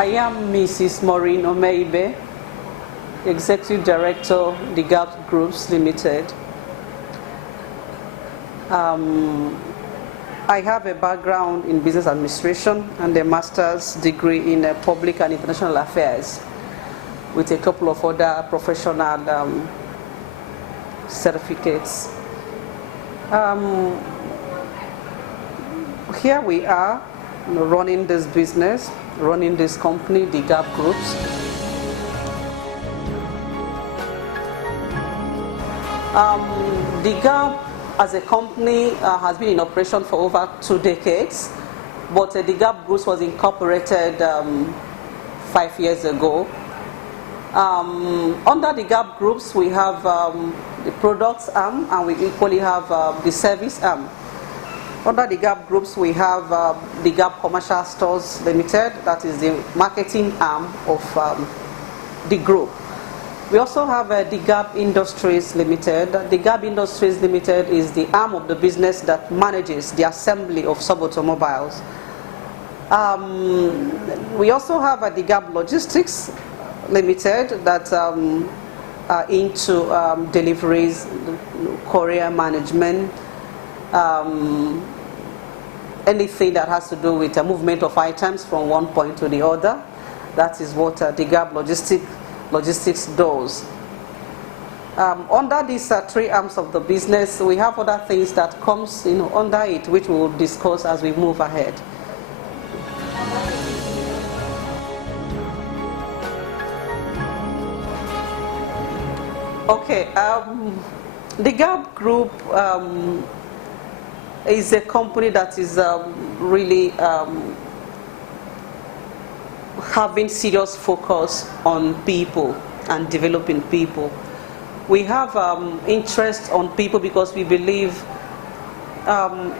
I am Mrs Maureen Omeibe, Executive Director, The Gap Groups Limited. I have a background in business administration and a master's degree in public and international affairs with a couple of other professional certificates. Here we are, running this business, running this company, The Gap Groups. The Gap as a company has been in operation for over 2 decades, but The Gap Groups was incorporated 5 years ago. Under The Gap Groups, we have the products arm and we equally have the service arm. Under The Gap Groups, we have The Gap Commercial Stores Limited, that is the marketing arm of the group. We also have The Gap Industries Limited. The Gap Industries Limited is the arm of the business that manages the assembly of sub-automobiles. We also have The Gap Logistics Limited that are into deliveries, courier management, anything that has to do with the movement of items from one point to the other. That is what The Gap Logistics does. Under these 3 arms of the business, we have other things that comes under it, which we will discuss as we move ahead. Okay, The Gap Group is a company that is really having serious focus on people and developing people. We have interest on people because we believe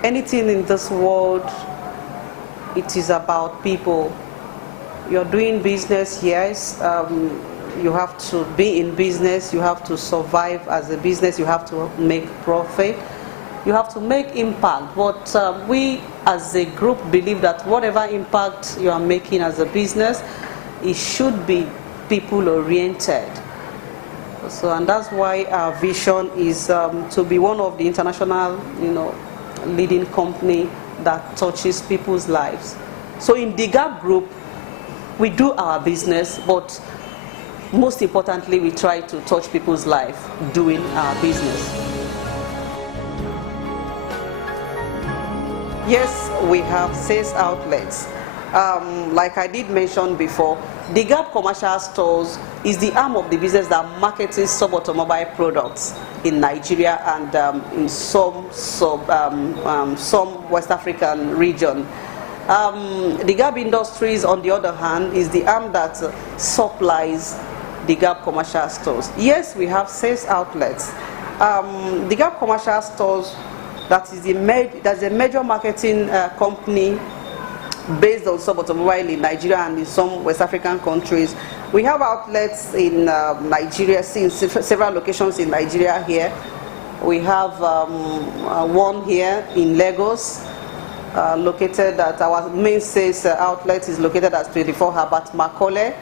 anything in this world, it is about people. You're doing business, yes, you have to be in business, you have to survive as a business, you have to make profit, you have to make impact. But we as a group believe that whatever impact you are making as a business, it should be people oriented. So, and that's why our vision is to be one of the international leading company that touches people's lives. So in The Gap Group, we do our business, but most importantly, we try to touch people's life doing our business. Yes, we have sales outlets. Like I did mention before, The Gap Commercial Stores is the arm of the business that markets sub-automobile products in Nigeria and in some West African region. The Gap Industries, on the other hand, is the arm that supplies The Gap Commercial Stores. Yes, we have sales outlets. The Gap Commercial Stores, that's a major marketing company based on sub-automobile in Nigeria and in some West African countries. We have outlets in Nigeria, in several locations in Nigeria here. We have one here in Lagos, located at our main sales outlet is located at 24 Habat Makole,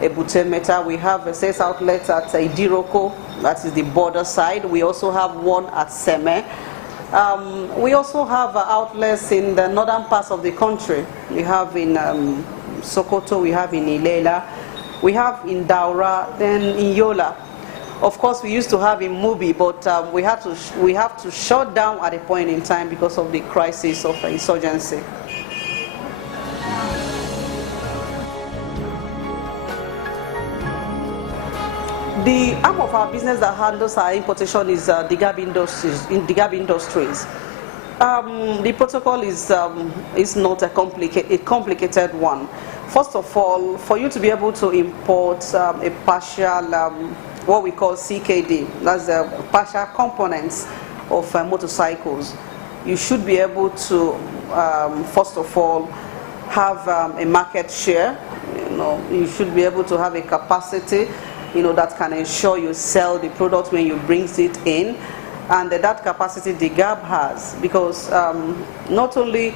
Ebute Meta. We have a sales outlet at Idiroko, that is the border side. We also have one at Seme. We also have outlets in the northern parts of the country. We have in Sokoto, we have in Ilela, we have in Daura, then in Yola. Of course, we used to have in Mubi, but we have to shut down at a point in time because of the crisis of insurgency. The arm of our business that handles our importation is The Gap Industries. In The Gap Industries, the protocol is not a complicated one. First of all, for you to be able to import a partial, what we call CKD, that's the partial components of motorcycles, you should be able to, first of all, have a market share. You should be able to have a capacity that can ensure you sell the product when you bring it in, and that capacity The Gap has, because not only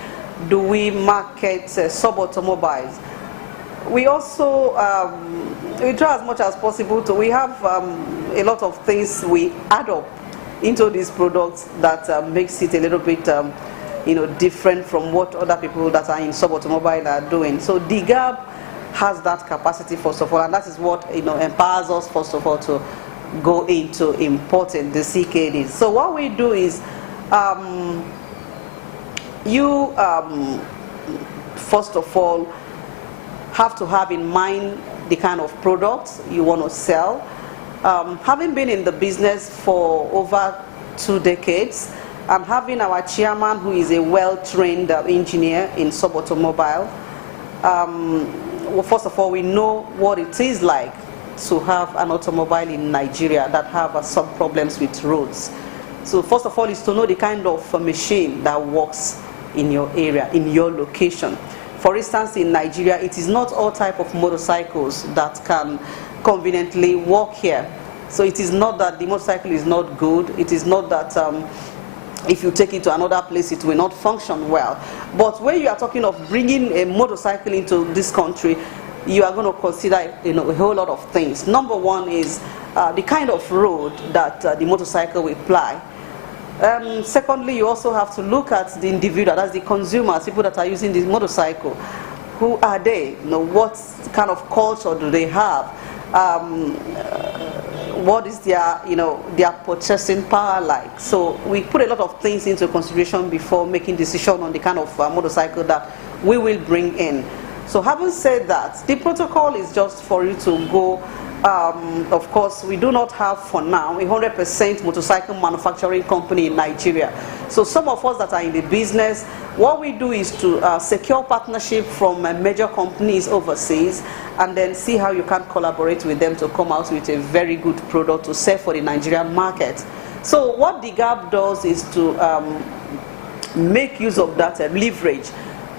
do we market sub-automobiles, We also we try as much as possible to. We have a lot of things we add up into these products that makes it a little bit different from what other people that are in sub-automobile are doing. So DGAB has that capacity, first of all, and that is what empowers us, first of all, to go into importing the CKDs. So what we do is you first of all have to have in mind the kind of products you want to sell. Having been in the business for over 2 decades, and having our chairman, who is a well-trained engineer in sub-automobile, well, first of all, we know what it is like to have an automobile in Nigeria that have some problems with roads. So first of all is to know the kind of machine that works in your area, in your location. For instance, in Nigeria, it is not all type of motorcycles that can conveniently work here. So it is not that the motorcycle is not good. It is not that if you take it to another place, it will not function well. But when you are talking of bringing a motorcycle into this country, you are going to consider a whole lot of things. Number one is the kind of road that the motorcycle will ply. Secondly, you also have to look at the individual, that's the consumers, people that are using this motorcycle. Who are they? What kind of culture do they have? What is their purchasing power like? So we put a lot of things into consideration before making decision on the kind of motorcycle that we will bring in. So having said that, the protocol is just for you to go. Of course, we do not have for now a 100% motorcycle manufacturing company in Nigeria. So some of us that are in the business, what we do is to secure partnership from major companies overseas, and then see how you can collaborate with them to come out with a very good product to sell for the Nigerian market. So what the GAP does is to make use of that leverage.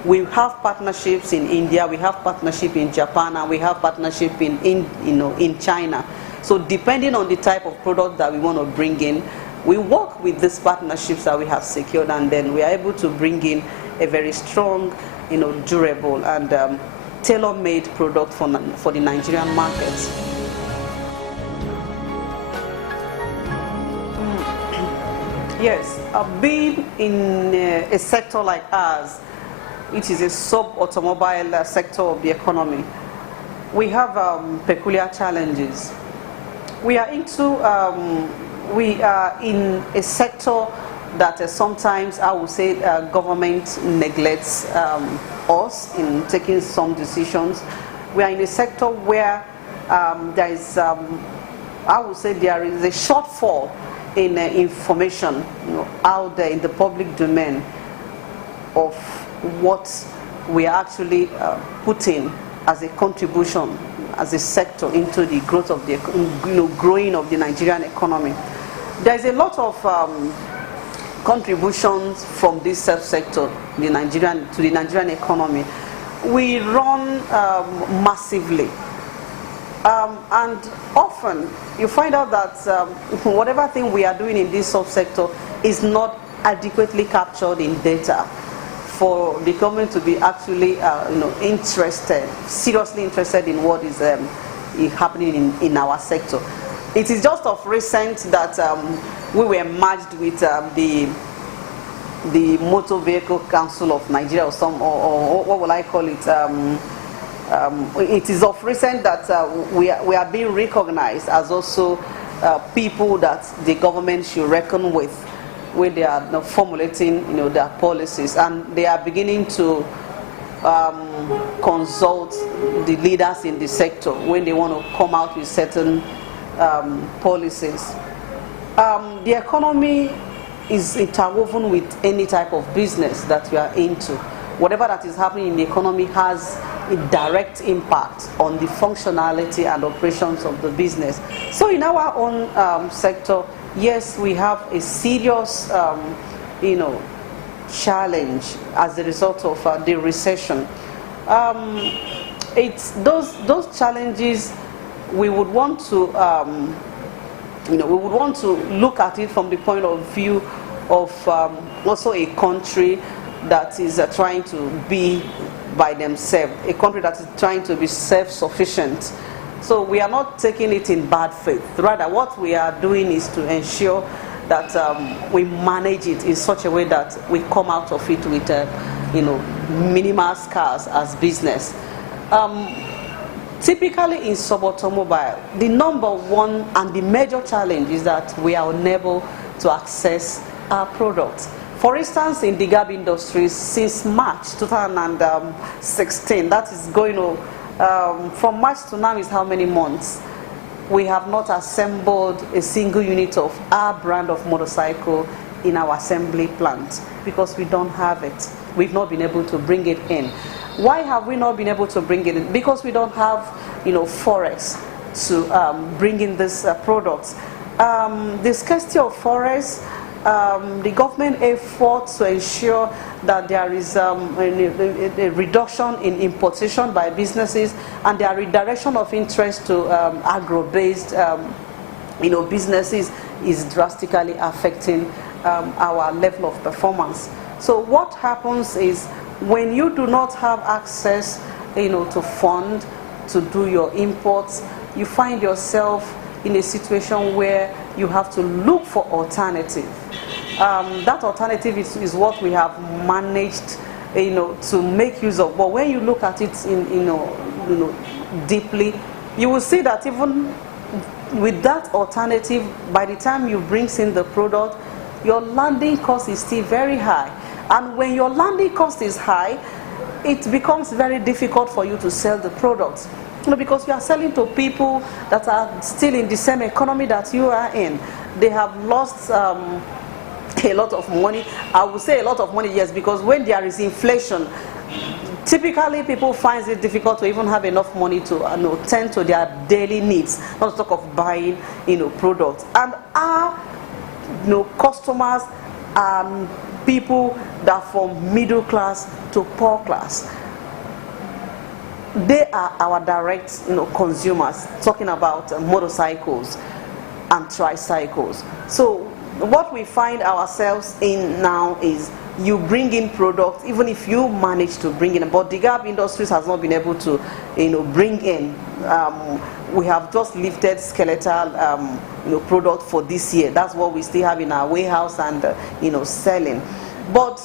We have partnerships in India, we have partnership in Japan, and we have partnership in China. So depending on the type of product that we want to bring in, we work with these partnerships that we have secured, and then we are able to bring in a very strong, durable and tailor-made product for the Nigerian market. Yes, being in a sector like ours, which is a sub-automobile sector of the economy, we have peculiar challenges. We are in a sector that sometimes, I would say, government neglects us in taking some decisions. We are in a sector where there is, I would say, there is a shortfall in information out there in the public domain of what we are actually putting as a contribution as a sector into the growth of the growing of the Nigerian economy. There is a lot of contributions from this sector to the Nigerian economy. We run massively, and often you find out that whatever thing we are doing in this subsector is not adequately captured in data for the government to be actually seriously interested in what is happening in our sector. It is just of recent that we were merged with the Motor Vehicle Council of Nigeria, or what will I call it? It is of recent that we are being recognized as also people that the government should reckon with when they are formulating their policies, and they are beginning to consult the leaders in the sector when they want to come out with certain policies. The economy is interwoven with any type of business that we are into. Whatever that is happening in the economy has a direct impact on the functionality and operations of the business. So in our own sector, yes, we have a serious challenge as a result of the recession. It's those challenges we would want to look at it from the point of view of also a country that is trying to be by themselves, a country that is trying to be self-sufficient. So we are not taking it in bad faith. Rather, what we are doing is to ensure that we manage it in such a way that we come out of it with, minimal scars as business. Typically in sub-automobile, the number one and the major challenge is that we are unable to access our products. For instance, in the gab industries, since March 2016, that is going on, from March to now is how many months? We have not assembled a single unit of our brand of motorcycle in our assembly plant because we don't have it. We've not been able to bring it in. Why have we not been able to bring it in? Because we don't have, forex to bring in this products. The scarcity of forex, the government effort to ensure that there is a reduction in importation by businesses and their redirection of interest to agro-based businesses is drastically affecting our level of performance. So what happens is when you do not have access to fund to do your imports, you find yourself in a situation where you have to look for alternative. That alternative is what we have managed, to make use of. But when you look at it deeply, you will see that even with that alternative, by the time you bring in the product, your landing cost is still very high. And when your landing cost is high, it becomes very difficult for you to sell the products. Because you are selling to people that are still in the same economy that you are in. They have lost a lot of money. I would say a lot of money, yes, because when there is inflation, typically people find it difficult to even have enough money to tend to their daily needs, not to talk of buying products. And our customers are people that are from middle class to poor class. They are our direct consumers, talking about motorcycles and tricycles. So what we find ourselves in now is you bring in products, even if you manage to bring in, but the gab industries has not been able to bring in. We have just lifted skeletal product for this year. That's what we still have in our warehouse and selling. But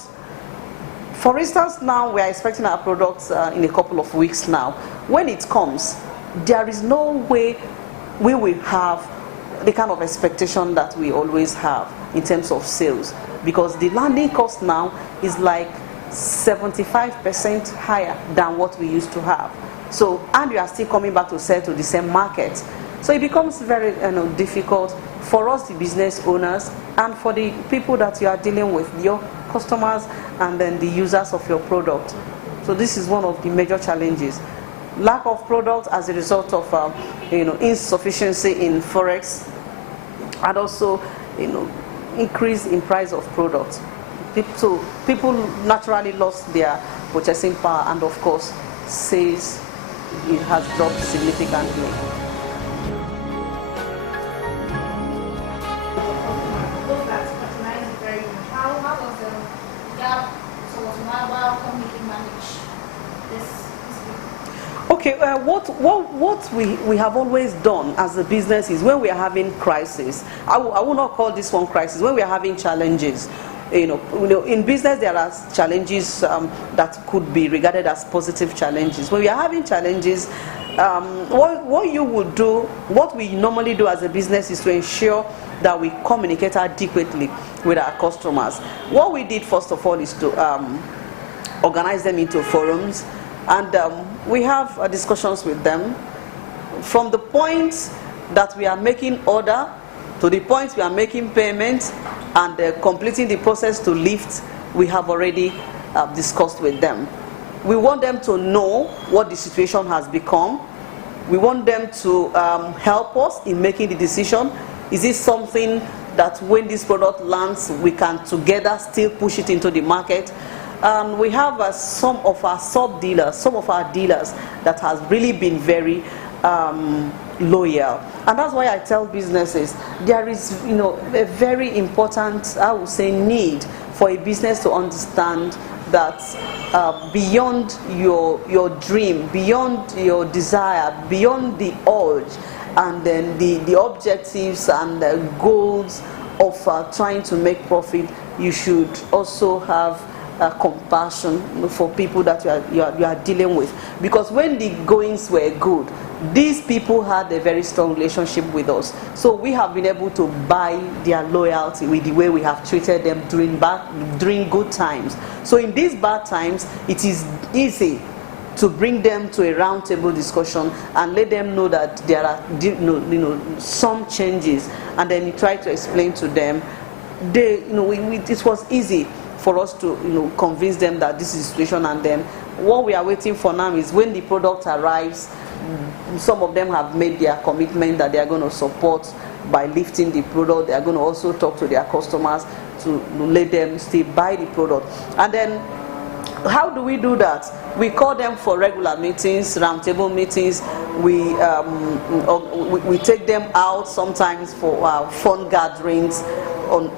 for instance, now we are expecting our products in a couple of weeks now. When it comes, there is no way we will have the kind of expectation that we always have in terms of sales, because the landing cost now is like 75% higher than what we used to have. So, and we are still coming back to sell to the same market. So it becomes very difficult for us, the business owners, and for the people that you are dealing with, your customers and then the users of your product. So this is one of the major challenges. Lack of product as a result of insufficiency in forex, and also increase in price of products. So people naturally lost their purchasing power, and of course sales it has dropped significantly. Okay, what we have always done as a business is when we are having crisis, I will not call this one crisis, when we are having challenges, in business there are challenges that could be regarded as positive challenges. When we are having challenges, what you would do, what we normally do as a business is to ensure that we communicate adequately with our customers. What we did first of all is to organize them into forums, and we have discussions with them from the point that we are making order to the point we are making payments and completing the process to lift. We have already discussed with them. We want them to know what the situation has become. We want them to help us in making the decision. Is it something that when this product lands, we can together still push it into the market? And we have some of our sub-dealers, some of our dealers that has really been very loyal. And that's why I tell businesses, there is a very important, I would say, need for a business to understand that beyond your dream, beyond your desire, beyond the urge, and then the objectives and the goals of trying to make profit, you should also have compassion for people that you are dealing with. Because when the goings were good, these people had a very strong relationship with us. So we have been able to buy their loyalty with the way we have treated them during good times. So in these bad times, it is easy to bring them to a roundtable discussion and let them know that there are some changes, and then you try to explain to them. It was easy for us to convince them that this is the situation, and then what we are waiting for now is when the product arrives. Some of them have made their commitment that they are going to support by lifting the product. They are going to also talk to their customers to let them still buy the product. And then how do we do that? We call them for regular meetings, roundtable meetings. We take them out sometimes for fun gatherings.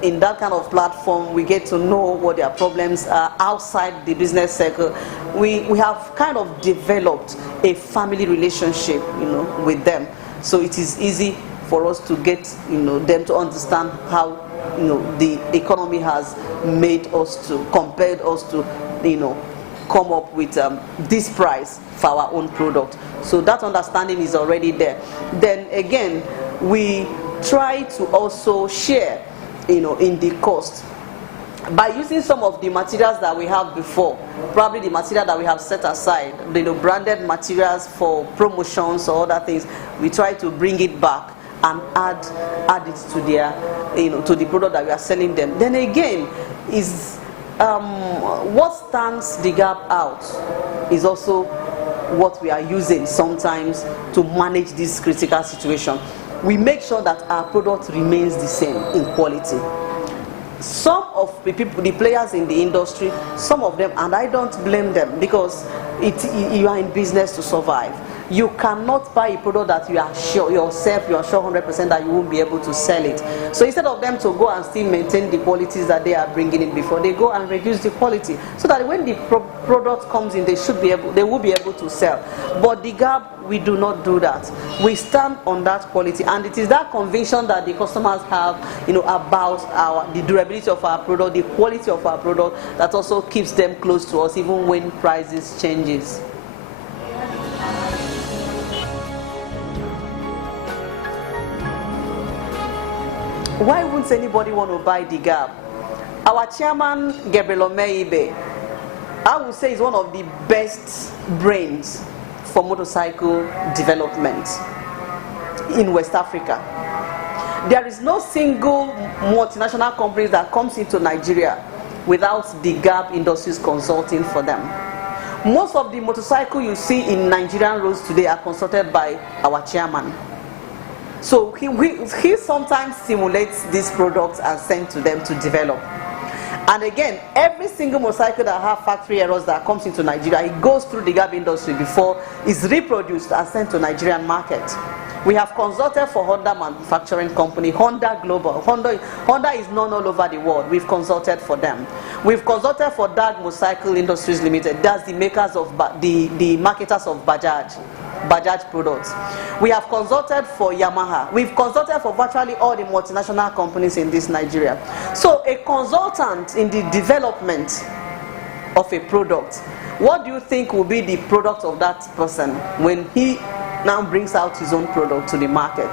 In that kind of platform, we get to know what their problems are outside the business circle. We have kind of developed a family relationship, with them. So it is easy for us to get, them to understand how, the economy has compelled us to, come up with this price for our own product. So that understanding is already there. Then again, we try to also share, in the cost by using some of the materials that we have before, probably the material that we have set aside, branded materials for promotions or other things. We try to bring it back and add it to their, to the product that we are selling them. Then again, is what stands the gap out is also what we are using sometimes to manage this critical situation. We make sure that our product remains the same in quality. Some of the people, the players in the industry, some of them, and I don't blame them, because you are in business to survive. You cannot buy a product that you are sure 100% that you won't be able to sell it. So instead of them to go and still maintain the qualities that they are bringing in before, they go and reduce the quality, so that when the product comes in, they will be able to sell. But the Gap, we do not do that. We stand on that quality, and it is that conviction that the customers have, about the durability of our product, the quality of our product, that also keeps them close to us even when prices changes. Why wouldn't anybody want to buy the Gap? Our chairman, Mrs Omeibe, I would say is one of the best brains for motorcycle development in West Africa. There is no single multinational company that comes into Nigeria without the Gap Industries consulting for them. Most of the motorcycles you see in Nigerian roads today are consulted by our chairman. So he sometimes simulates these products and sends to them to develop. And again, every single motorcycle that have factory errors that comes into Nigeria, it goes through the Gap industry before it's reproduced and sent to Nigerian market. We have consulted for Honda manufacturing company, Honda Global. Honda is known all over the world. We've consulted for them. We've consulted for DAG Motorcycle Industries Limited. That's the makers of the marketers of Bajaj products. We have consulted for Yamaha. We've consulted for virtually all the multinational companies in this Nigeria. So a consultant in the development of a product, what do you think will be the product of that person when he now brings out his own product to the market?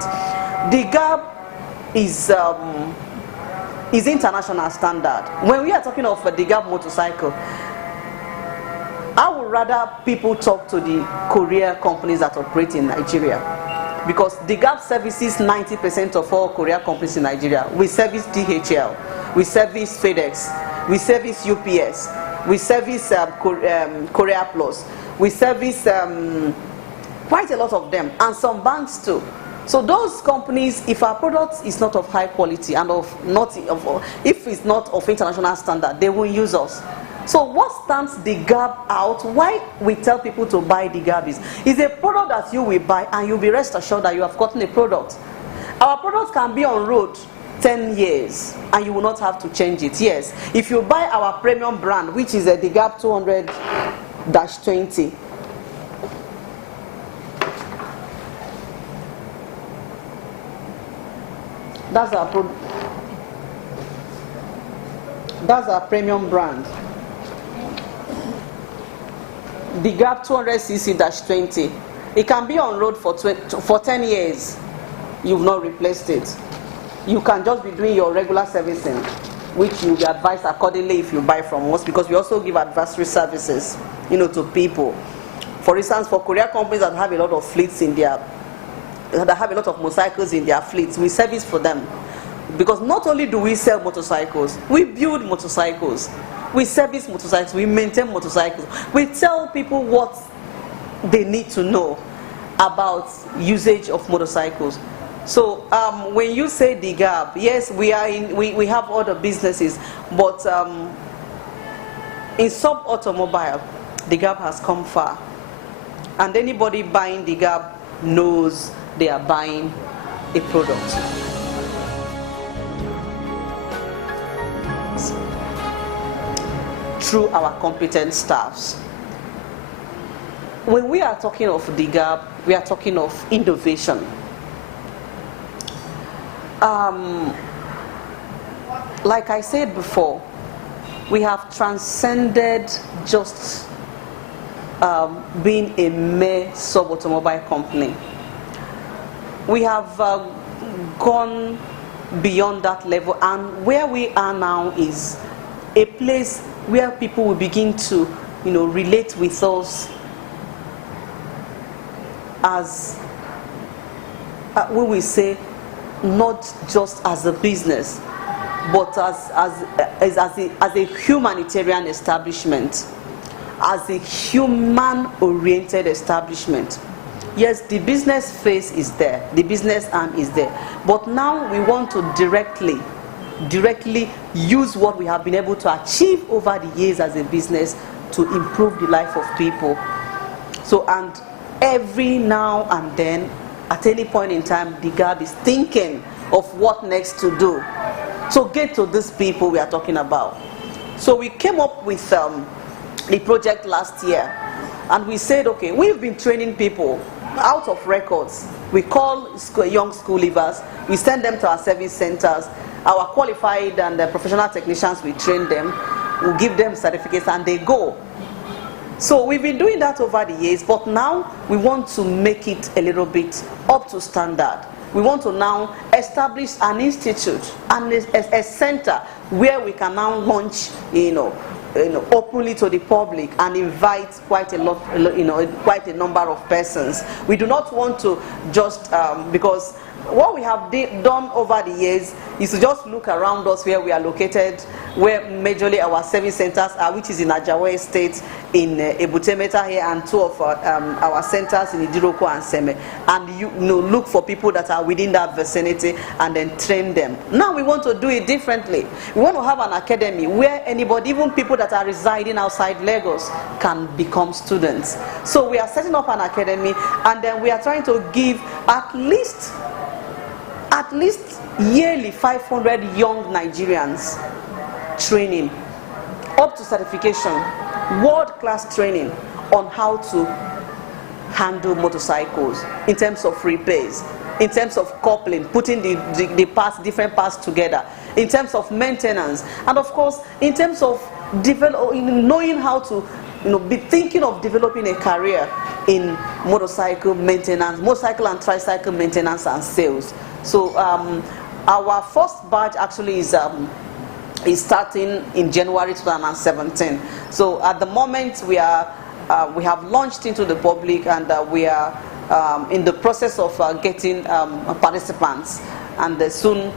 The Gap is international standard. When we are talking of the Gap motorcycle, I would rather people talk to the courier companies that operate in Nigeria, because the Gap services 90% of all courier companies in Nigeria. We service DHL, we service FedEx, we service UPS, we service Courier Plus, we service quite a lot of them, and some banks too. So those companies, if our product is not of high quality and if it's not of international standard, they will use us. So what stands the Gap out? Why we tell people to buy the Gap is a product that you will buy and you'll be rest assured that you have gotten a product. Our product can be on road 10 years and you will not have to change it. Yes, if you buy our premium brand, which is the Gap 200-20, that's our premium brand. The Gap 200cc-20. It can be on road for 10 years. You've not replaced it. You can just be doing your regular servicing, which you'll be advised accordingly if you buy from us, because we also give advisory services, to people. For instance, for courier companies that have a lot of fleets that have a lot of motorcycles in their fleets, we service for them. Because not only do we sell motorcycles, we build motorcycles, we service motorcycles, we maintain motorcycles. We tell people what they need to know about usage of motorcycles. So when you say the Gap, yes, we have other businesses, but in sub-automobile, the Gap has come far. And anybody buying the Gap knows they are buying a product. Through our competent staffs. When we are talking of the Gap, we are talking of innovation. Like I said before, we have transcended just being a mere sub-automobile company. We have gone beyond that level, and where we are now is a place where people will begin to, relate with us as, we will say, not just as a business, but as a humanitarian establishment, as a human-oriented establishment. Yes, the business face is there, the business arm is there, but now we want to directly use what we have been able to achieve over the years as a business to improve the life of people. So, and every now and then, at any point in time, the Gap is thinking of what next to do. So get to these people we are talking about. So we came up with the project last year, and we said, okay, we've been training people out of records. We call young school leavers, we send them to our service centers. Our qualified and professional technicians, we train them, we give them certificates, and they go. So we've been doing that over the years, but now we want to make it a little bit up to standard. We want to now establish an institute and a center where we can now launch, openly to the public and invite quite a lot, quite a number of persons. We do not want to just because what we have done over the years is to just look around us where we are located, where majorly our service centers are, which is in Ajawa Estate, in Ebutemeta here, and two of our centers in Idiroko and Seme, and look for people that are within that vicinity and then train them. Now we want to do it differently. We want to have an academy where anybody, even people that are residing outside Lagos, can become students. So we are setting up an academy, and then we are trying to give at least yearly 500 young Nigerians training, up to certification, world-class training on how to handle motorcycles in terms of repairs, in terms of coupling, putting the different parts together, in terms of maintenance, and of course in terms of knowing how to be thinking of developing a career in motorcycle maintenance, motorcycle and tricycle maintenance and sales. So our first batch actually is starting in January 2017. So at the moment we have launched into the public, and we are in the process of getting participants, and soon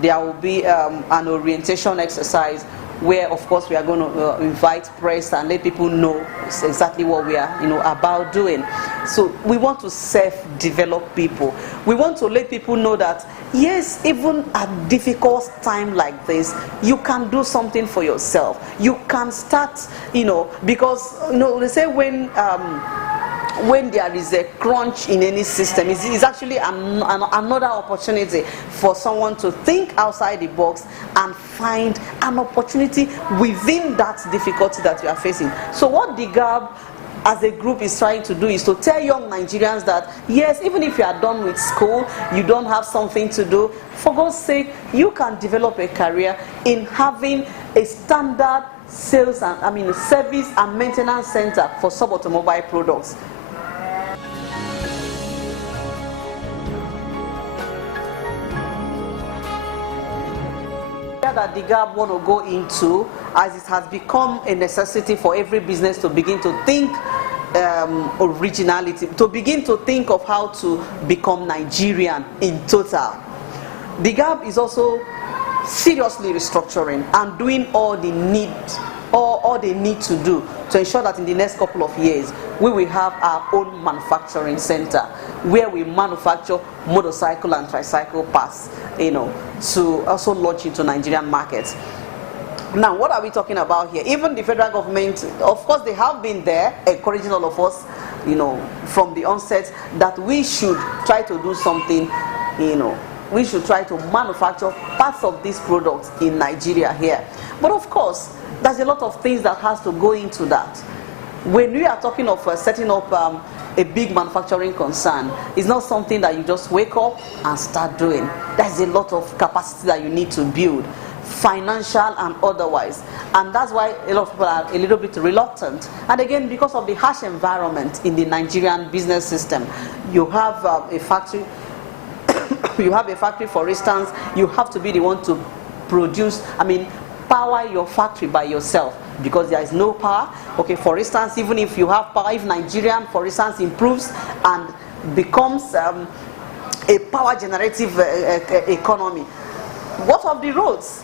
there will be an orientation exercise where, of course, we are going to invite press and let people know exactly what we are about doing. So we want to self-develop people. We want to let people know that, yes, even at difficult time like this, you can do something for yourself. You can start, because they say when when there is a crunch in any system, it's actually another opportunity for someone to think outside the box and find an opportunity within that difficulty that you are facing. So what the GAB as a group is trying to do is to tell young Nigerians that yes, even if you are done with school, you don't have something to do, for God's sake, you can develop a career in having a standard sales and service and maintenance center for sub-automobile products. That the GAB want to go into, as it has become a necessity for every business to begin to think originality, to begin to think of how to become Nigerian in total. The GAB is also seriously restructuring and doing all they need to do to ensure that in the next couple of years we will have our own manufacturing center where we manufacture motorcycle and tricycle parts, to also launch into Nigerian markets. Now, what are we talking about here? Even the federal government, of course, they have been there encouraging all of us, from the onset that we should try to do something, we should try to manufacture parts of these products in Nigeria here. But of course, there's a lot of things that has to go into that. When we are talking of setting up a big manufacturing concern, it's not something that you just wake up and start doing. There's a lot of capacity that you need to build, financial and otherwise. And that's why a lot of people are a little bit reluctant. And again, because of the harsh environment in the Nigerian business system, you have a factory, for instance, you have to be the one to produce, power your factory by yourself, because there is no power. Okay, for instance, even if you have power, if Nigerian, for instance, improves and becomes a power generative economy, what of the roads?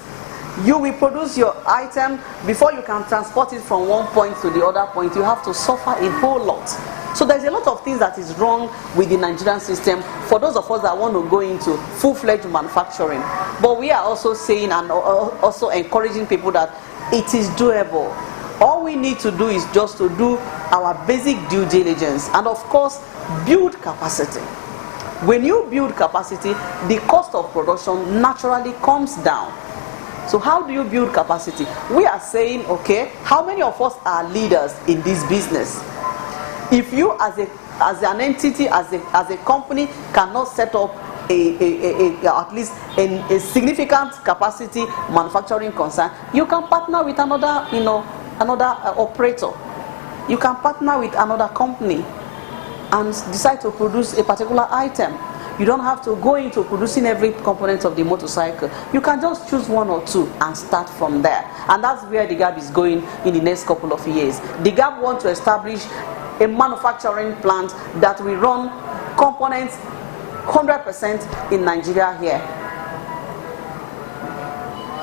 You will produce your item, before you can transport it from one point to the other point, you have to suffer a whole lot. So there's a lot of things that is wrong with the Nigerian system for those of us that want to go into full-fledged manufacturing. But we are also saying and also encouraging people that it is doable. All we need to do is just to do our basic due diligence and, of course, build capacity. When you build capacity, the cost of production naturally comes down. So how do you build capacity? We are saying, okay, how many of us are leaders in this business? If you as an entity, as a company, cannot set up at least a significant capacity manufacturing concern, you can partner with another operator. You can partner with another company and decide to produce a particular item. You don't have to go into producing every component of the motorcycle. You can just choose one or two and start from there. And that's where the GAB is going in the next couple of years. The GAB wants to establish a manufacturing plant that will run components 100% in Nigeria here.